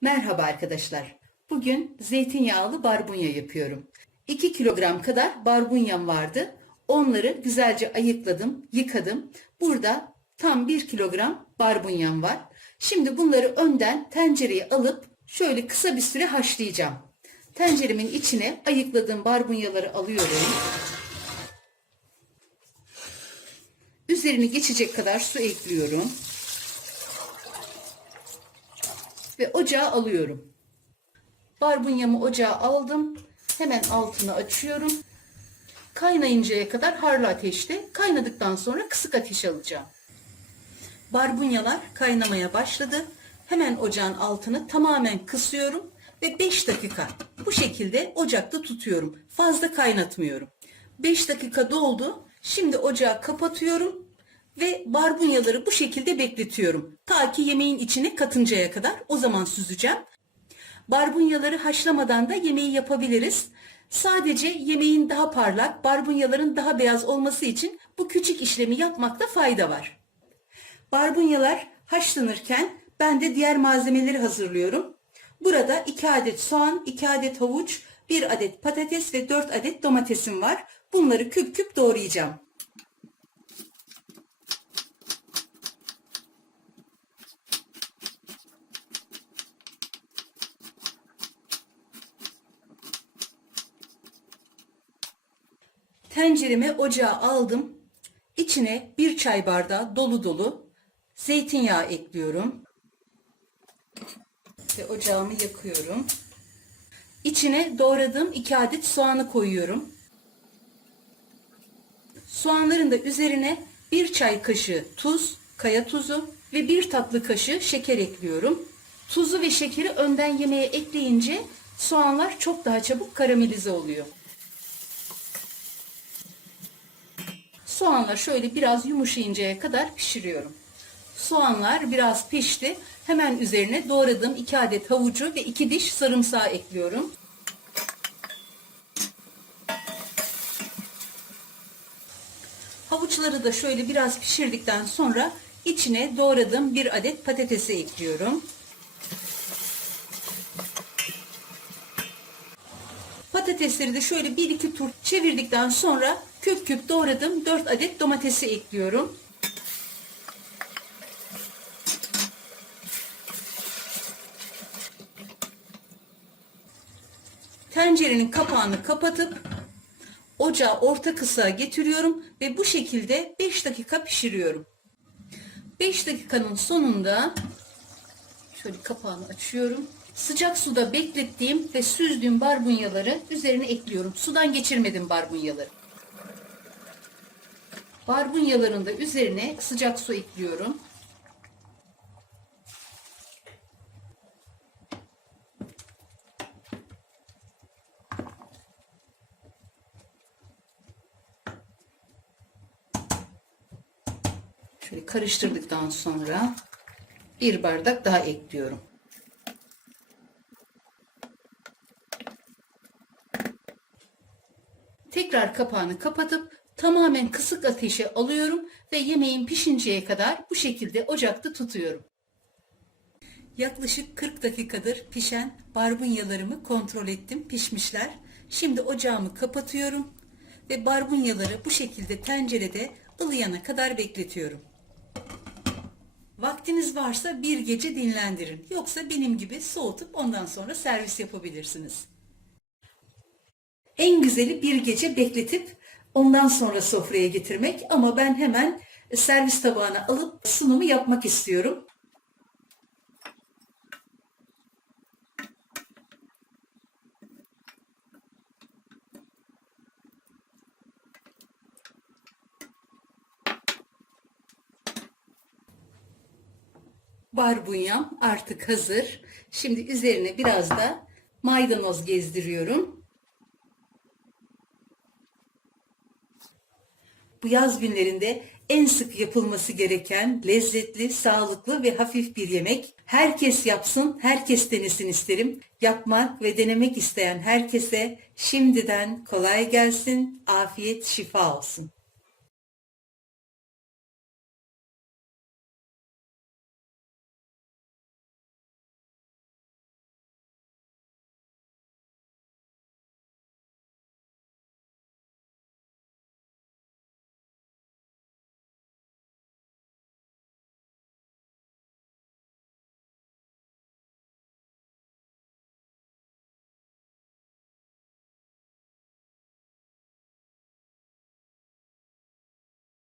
Merhaba arkadaşlar. Bugün zeytinyağlı barbunya yapıyorum. 2 kilogram kadar barbunyam vardı. Onları güzelce ayıkladım, yıkadım. Burada tam 1 kilogram barbunyam var. Şimdi bunları önden tencereye alıp şöyle kısa bir süre haşlayacağım. Tenceremin içine ayıkladığım barbunyaları alıyorum. Üzerini geçecek kadar su ekliyorum. Ve ocağa alıyorum. Barbunyamı ocağa aldım. Hemen altını açıyorum. Kaynayıncaya kadar harlı ateşte, kaynadıktan sonra kısık ateş alacağım. Barbunyalar kaynamaya başladı. Hemen ocağın altını tamamen kısıyorum ve 5 dakika bu şekilde ocakta tutuyorum. Fazla kaynatmıyorum. 5 dakika doldu. Şimdi ocağı kapatıyorum ve barbunyaları bu şekilde bekletiyorum. Ta ki yemeğin içine katıncaya kadar o zaman süzeceğim. Barbunyaları haşlamadan da yemeği yapabiliriz. Sadece yemeğin daha parlak, barbunyaların daha beyaz olması için bu küçük işlemi yapmakta fayda var. Barbunyalar haşlanırken ben de diğer malzemeleri hazırlıyorum. Burada 2 adet soğan, 2 adet havuç, 1 adet patates ve 4 adet domatesim var. Bunları küp küp doğrayacağım. Tenceremi ocağa aldım. İçine bir çay bardağı dolu dolu zeytinyağı ekliyorum. Ve ocağımı yakıyorum. İçine doğradığım 2 adet soğanı koyuyorum. Soğanların da üzerine bir çay kaşığı tuz, kaya tuzu ve bir tatlı kaşığı şeker ekliyorum. Tuzu ve şekeri önden yemeğe ekleyince soğanlar çok daha çabuk karamelize oluyor. Soğanlar şöyle biraz yumuşayıncaya kadar pişiriyorum. Soğanlar biraz pişti. Hemen üzerine doğradığım 2 adet havucu ve 2 diş sarımsağı ekliyorum. Havuçları da şöyle biraz pişirdikten sonra içine doğradığım bir adet patatesi ekliyorum. Patatesleri de şöyle bir iki tur çevirdikten sonra küp küp doğradım 4 adet domatesi ekliyorum. Tencerenin kapağını kapatıp ocağı orta kısığa getiriyorum ve bu şekilde 5 dakika pişiriyorum. 5 dakikanın sonunda şöyle kapağını açıyorum. Sıcak suda beklettiğim ve süzdüğüm barbunyaları üzerine ekliyorum. Sudan geçirmedim barbunyaları. Barbunyaların da üzerine sıcak su ekliyorum. Şöyle karıştırdıktan sonra bir bardak daha ekliyorum. Tekrar kapağını kapatıp tamamen kısık ateşe alıyorum ve yemeğin pişinceye kadar bu şekilde ocakta tutuyorum. Yaklaşık 40 dakikadır pişen barbunyalarımı kontrol ettim. Pişmişler. Şimdi ocağımı kapatıyorum ve barbunyaları bu şekilde tencerede ılıyana kadar bekletiyorum. Vaktiniz varsa bir gece dinlendirin. Yoksa benim gibi soğutup ondan sonra servis yapabilirsiniz. En güzeli bir gece bekletip ondan sonra sofraya getirmek ama ben hemen servis tabağına alıp sunumu yapmak istiyorum. Barbunyam artık hazır. Şimdi üzerine biraz da maydanoz gezdiriyorum. Bu yaz günlerinde en sık yapılması gereken lezzetli, sağlıklı ve hafif bir yemek. Herkes yapsın, herkes denesin isterim. Yapmak ve denemek isteyen herkese şimdiden kolay gelsin, afiyet, şifa olsun.